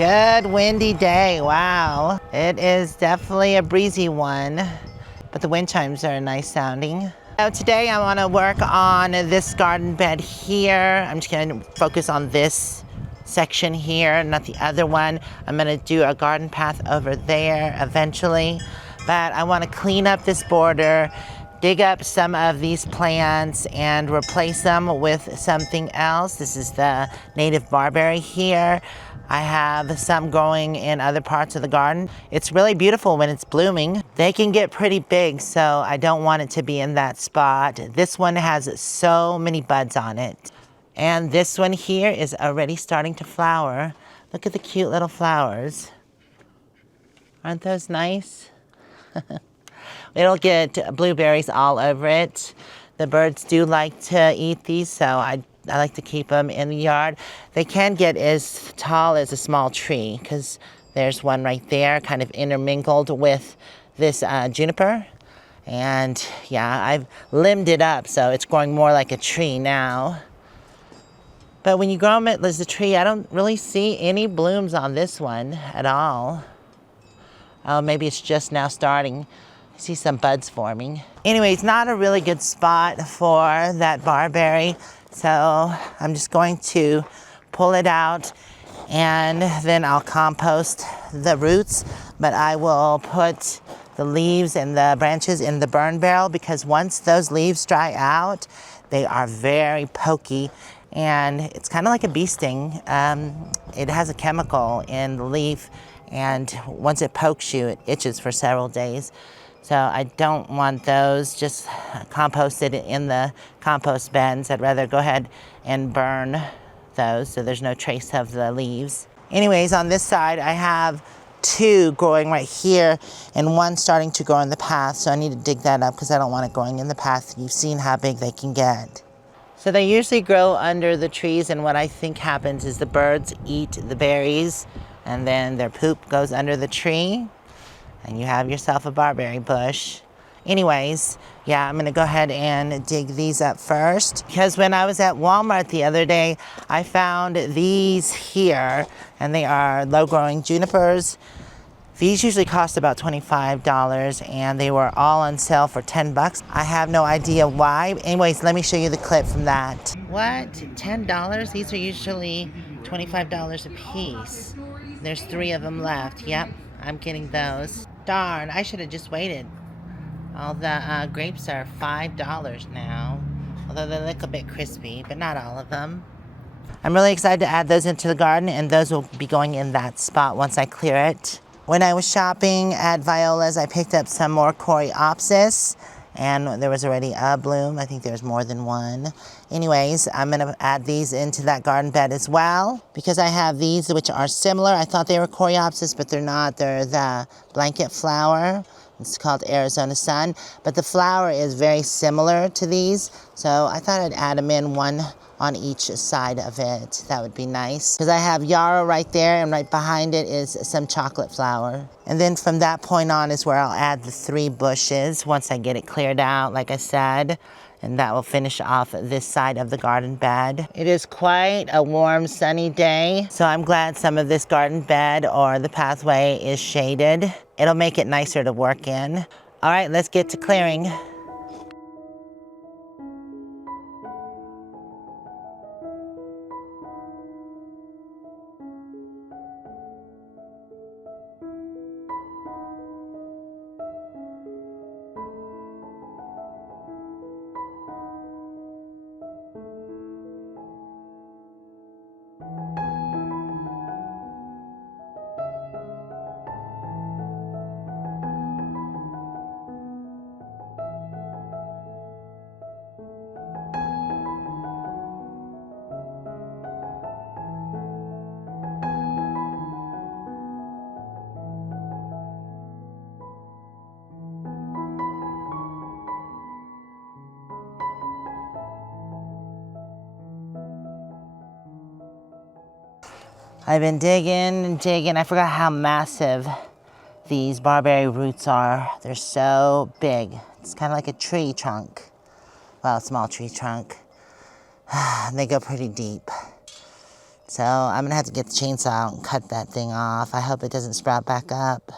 Good windy day, wow. It is definitely a breezy one, but the wind chimes are nice sounding. So today I want to work on this garden bed here. I'm just going to focus on this section here, not the other one. I'm going to do a garden path over there eventually, but I want to clean up this border, dig up some of these plants and replace them with something else. This is the native barberry here. I have some growing in other parts of the garden. It's really beautiful when it's blooming. They can get pretty big, so I don't want it to be in that spot. This one has so many buds on it. And this one here is already starting to flower. Look at the cute little flowers. Aren't those nice? It'll get blueberries all over it. The birds do like to eat these, so I like to keep them in the yard. They can get as tall as a small tree, because there's one right there, kind of intermingled with this juniper. And yeah, I've limbed it up, so it's growing more like a tree now. But when you grow them as a tree, I don't really see any blooms on this one at all. Oh, maybe it's just now starting. I see some buds forming. Anyway, it's not a really good spot for that barberry, so I'm just going to pull it out and then I'll compost the roots, but I will put the leaves and the branches in the burn barrel, because once those leaves dry out, they are very pokey. And it's kind of like a bee sting. It has a chemical in the leaf, and once it pokes you, it itches for several days. So I don't want those just composted in the compost bins. I'd rather go ahead and burn those so there's no trace of the leaves. Anyways, on this side, I have two growing right here and one starting to grow in the path. So I need to dig that up because I don't want it growing in the path. You've seen how big they can get. So they usually grow under the trees, and what I think happens is the birds eat the berries and then their poop goes under the tree and you have yourself a barberry bush. Anyways, yeah, I'm gonna go ahead and dig these up first, because when I was at Walmart the other day, I found these here, and they are low-growing junipers. These usually cost about $25, and they were all on sale for 10 bucks. I have no idea why. Anyways, let me show you the clip from that. What? $10? These are usually $25 a piece. There's 3 of them left. Yep, I'm getting those. Darn, I should have just waited. All the grapes are $5 now, although they look a bit crispy, but not all of them. I'm really excited to add those into the garden, and those will be going in that spot once I clear it. When I was shopping at Viola's, I picked up some more Coreopsis, and there was already a bloom. I think there's more than one. Anyways, I'm gonna add these into that garden bed as well, because I have these which are similar. I thought they were Coreopsis, but they're not. They're the blanket flower. It's called Arizona Sun, but the flower is very similar to these, so I thought I'd add them in, one on each side of it. That would be nice, because I have yarrow right there, and right behind it is some chocolate flower. And then from that point on is where I'll add the 3 bushes once I get it cleared out, like I said, and that will finish off this side of the garden bed. It is quite a warm, sunny day, so I'm glad some of this garden bed or the pathway is shaded. It'll make it nicer to work in. All right, let's get to clearing. I've been digging and digging. I forgot how massive these barberry roots are. They're so big. It's kind of like a tree trunk. Well, a small tree trunk. They go pretty deep. So I'm gonna have to get the chainsaw out and cut that thing off. I hope it doesn't sprout back up.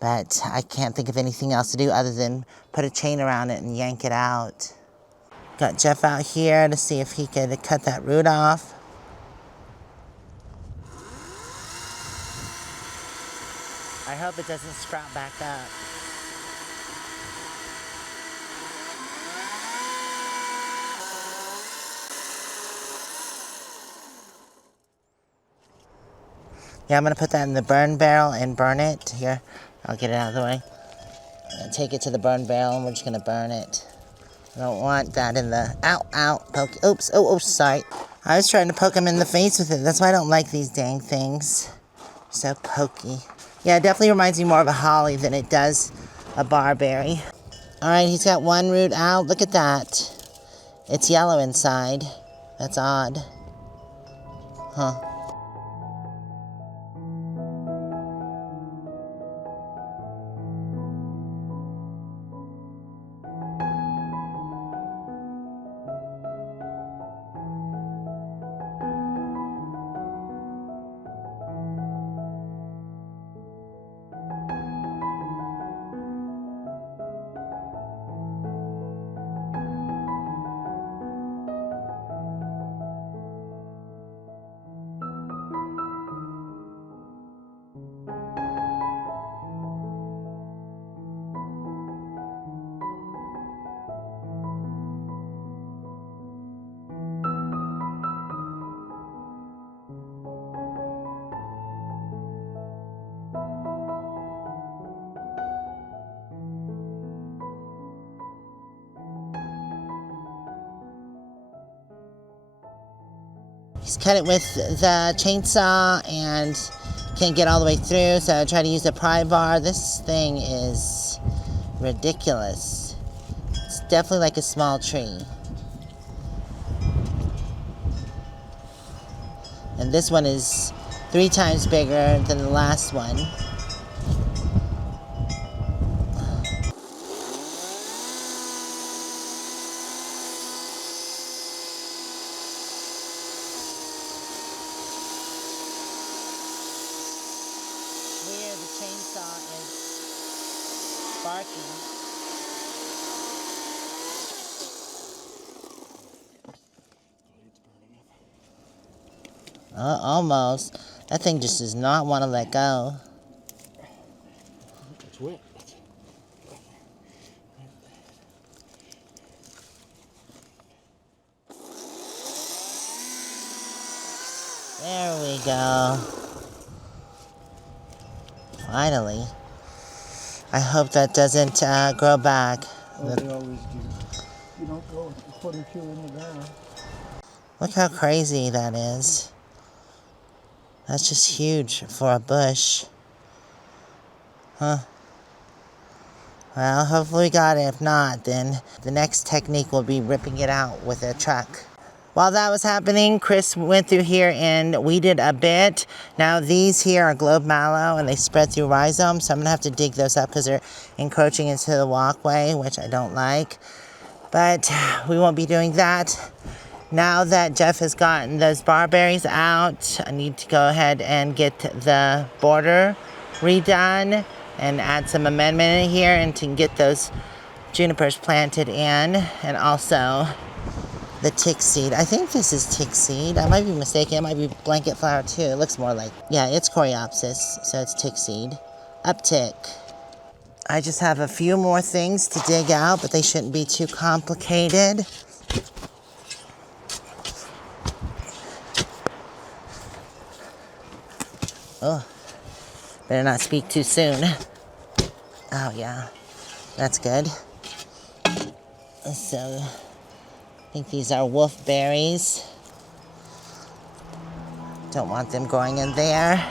But I can't think of anything else to do other than put a chain around it and yank it out. Got Jeff out here to see if he could cut that root off. I hope it doesn't sprout back up. Yeah, I'm gonna put that in the burn barrel and burn it. Here, I'll get it out of the way. Take it to the burn barrel and we're just gonna burn it. I don't want that in the, ow, poke, oops, oh, sorry. I was trying to poke him in the face with it. That's why I don't like these dang things. So pokey. Yeah, it definitely reminds me more of a holly than it does a barberry. All right, he's got one root out. Look at that. It's yellow inside. That's odd. Huh. He's cut it with the chainsaw and can't get all the way through, so I try to use a pry bar. This thing is ridiculous. It's definitely like a small tree. And this one is 3 times bigger than the last one. Weird, the chainsaw is sparking. Almost. That thing just does not want to let go. It's wet. There we go. Finally. I hope that doesn't grow back. Oh, they always do. You don't go a foot or 2 in the ground. Look how crazy that is. That's just huge for a bush. Huh. Well, hopefully we got it. If not, then the next technique will be ripping it out with a truck. While that was happening, Chris went through here and weeded a bit. Now these here are globe mallow and they spread through rhizomes, so I'm gonna have to dig those up because they're encroaching into the walkway, which I don't like. But we won't be doing that. Now that Jeff has gotten those barberries out, I need to go ahead and get the border redone and add some amendment in here and to get those junipers planted in, and also the tickseed. I think this is tickseed. I might be mistaken. It might be blanket flower too. It looks more like, yeah, it's Coreopsis, so it's tickseed. Uptick. I just have a few more things to dig out, but they shouldn't be too complicated. Oh, better not speak too soon. Oh yeah, that's good. So, I think these are wolfberries. Don't want them growing in there.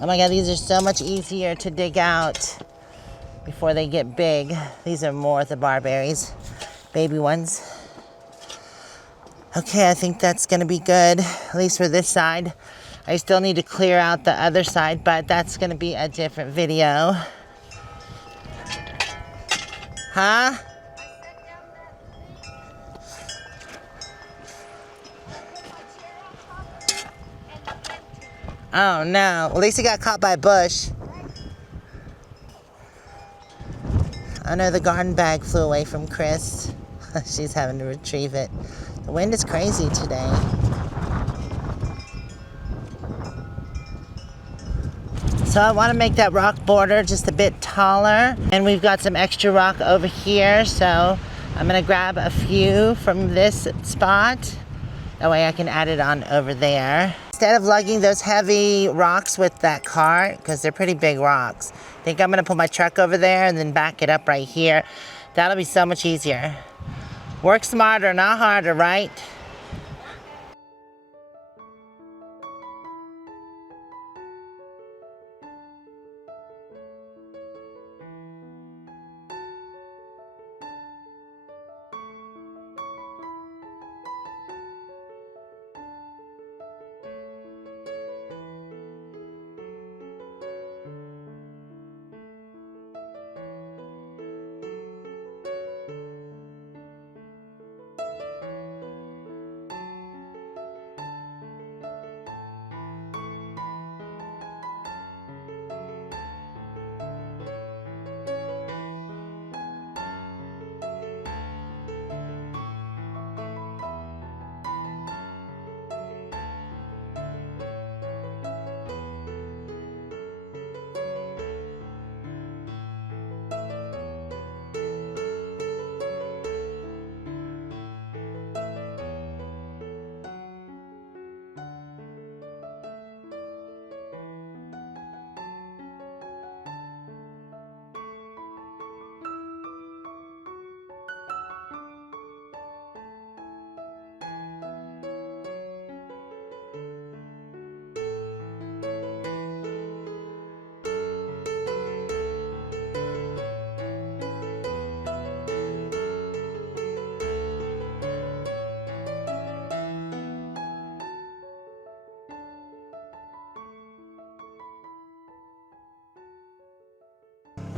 Oh my God, these are so much easier to dig out before they get big. These are more of the barberries, baby ones. Okay, I think that's gonna be good, at least for this side. I still need to clear out the other side, but that's gonna be a different video. Huh? Oh no, at least it got caught by a bush. I know the garden bag flew away from Chris. She's having to retrieve it. The wind is crazy today. So I want to make that rock border just a bit taller. And we've got some extra rock over here, so I'm gonna grab a few from this spot. That way I can add it on over there. Instead of lugging those heavy rocks with that cart, because they're pretty big rocks, I think I'm gonna put my truck over there and then back it up right here. That'll be so much easier. Work smarter, not harder, right?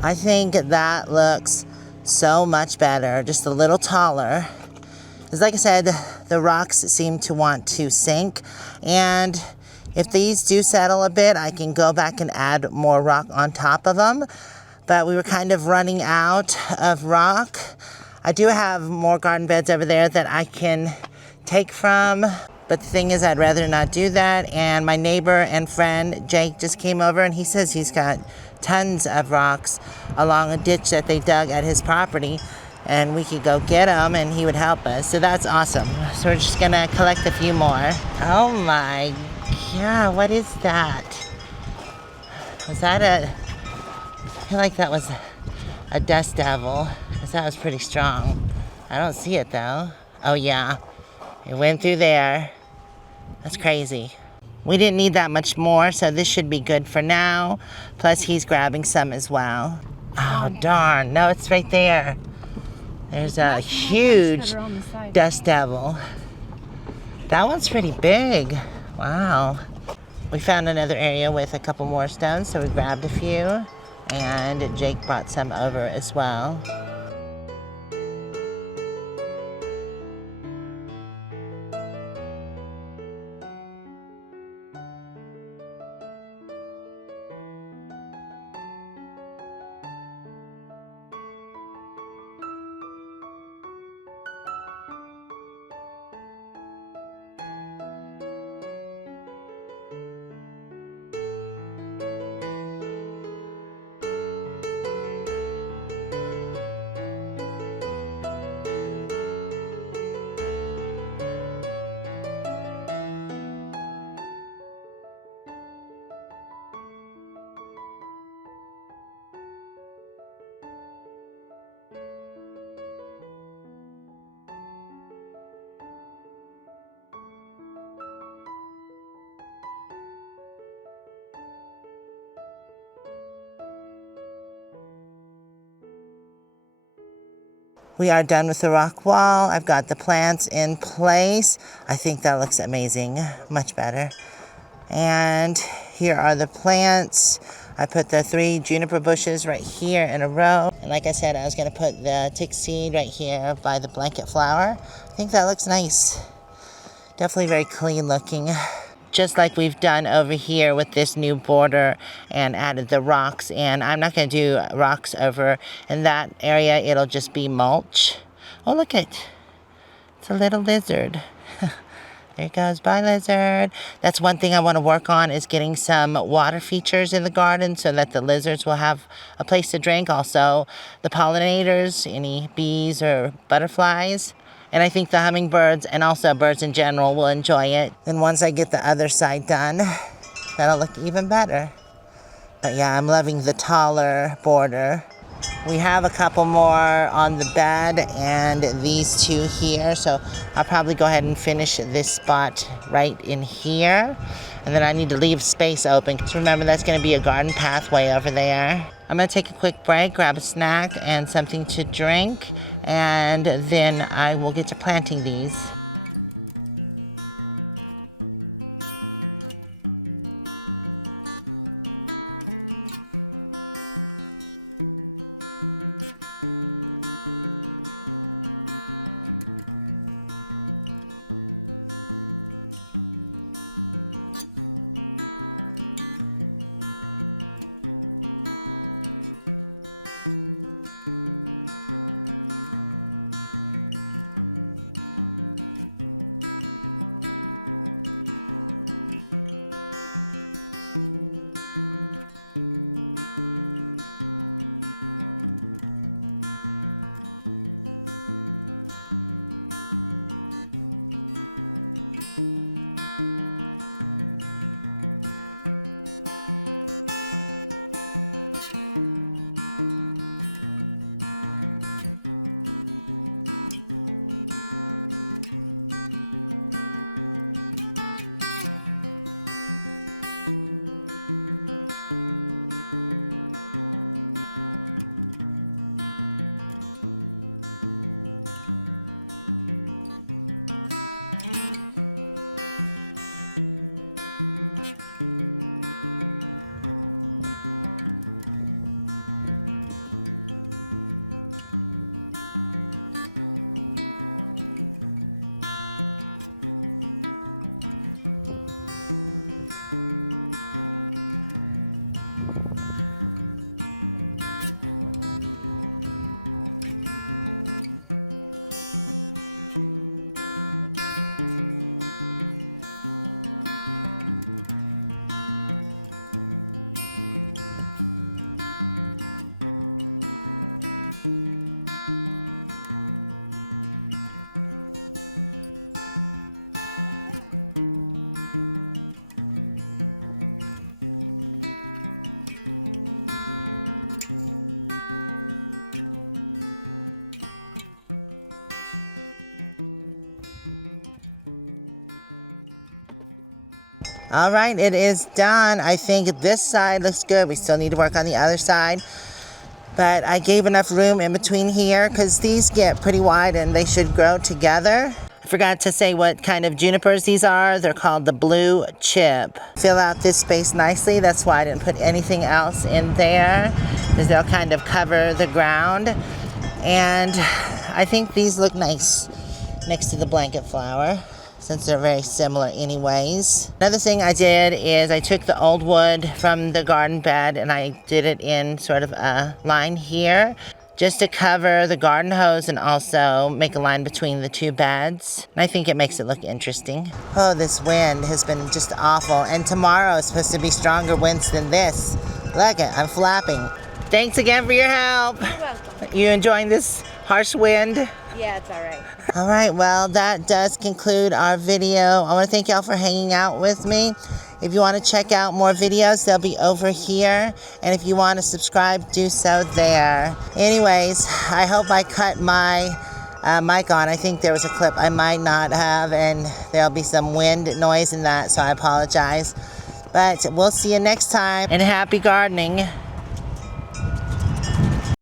I think that looks so much better, just a little taller. Because like I said, the rocks seem to want to sink, and if these do settle a bit, I can go back and add more rock on top of them. But we were kind of running out of rock. I do have more garden beds over there that I can take from, but the thing is I'd rather not do that. And my neighbor and friend Jake just came over, and he says he's got tons of rocks along a ditch that they dug at his property, and we could go get them and he would help us. So that's awesome. So we're just gonna collect a few more. Oh my God, what is that? Was that I feel like that was a dust devil, because that was pretty strong. I don't see it though. Oh yeah, it went through there. That's crazy. We didn't need that much more, so this should be good for now. Plus he's grabbing some as well. Oh darn, no, it's right there. There's a huge dust devil. That one's pretty big. Wow. We found another area with a couple more stones, so we grabbed a few, and Jake brought some over as well. We are done with the rock wall. I've got the plants in place. I think that looks amazing, much better. And here are the plants. I put the 3 juniper bushes right here in a row. And like I said, I was gonna put the tickseed right here by the blanket flower. I think that looks nice. Definitely very clean looking. Just like we've done over here with this new border and added the rocks in. I'm not gonna do rocks over in that area. It'll just be mulch. Oh, look it. It's a little lizard. There it goes. Bye, lizard. That's one thing I want to work on, is getting some water features in the garden so that the lizards will have a place to drink. Also, the pollinators, any bees or butterflies. And I think the hummingbirds and also birds in general will enjoy it. And once I get the other side done, that'll look even better. But yeah, I'm loving the taller border. We have a couple more on the bed and these 2 here, so I'll probably go ahead and finish this spot right in here. And then I need to leave space open, because remember, that's going to be a garden pathway over there. I'm going to take a quick break, grab a snack and something to drink, and then I will get to planting these. All right, it is done. I think this side looks good. We still need to work on the other side. But I gave enough room in between here because these get pretty wide and they should grow together. I forgot to say what kind of junipers these are. They're called the blue chip. Fill out this space nicely. That's why I didn't put anything else in there, because they'll kind of cover the ground. And I think these look nice next to the blanket flower, since they're very similar anyways. Another thing I did is I took the old wood from the garden bed and I did it in sort of a line here, just to cover the garden hose and also make a line between the 2 beds. And I think it makes it look interesting. Oh, this wind has been just awful. And tomorrow is supposed to be stronger winds than this. Look, I'm flapping. Thanks again for your help. You're welcome. You enjoying this harsh wind? Yeah, it's all right. All right, well, that does conclude our video. I want to thank y'all for hanging out with me. If you want to check out more videos, they'll be over here. And if you want to subscribe, do so there. Anyways, I hope I cut my mic on. I think there was a clip I might not have, and there'll be some wind noise in that, so I apologize. But we'll see you next time, and happy gardening.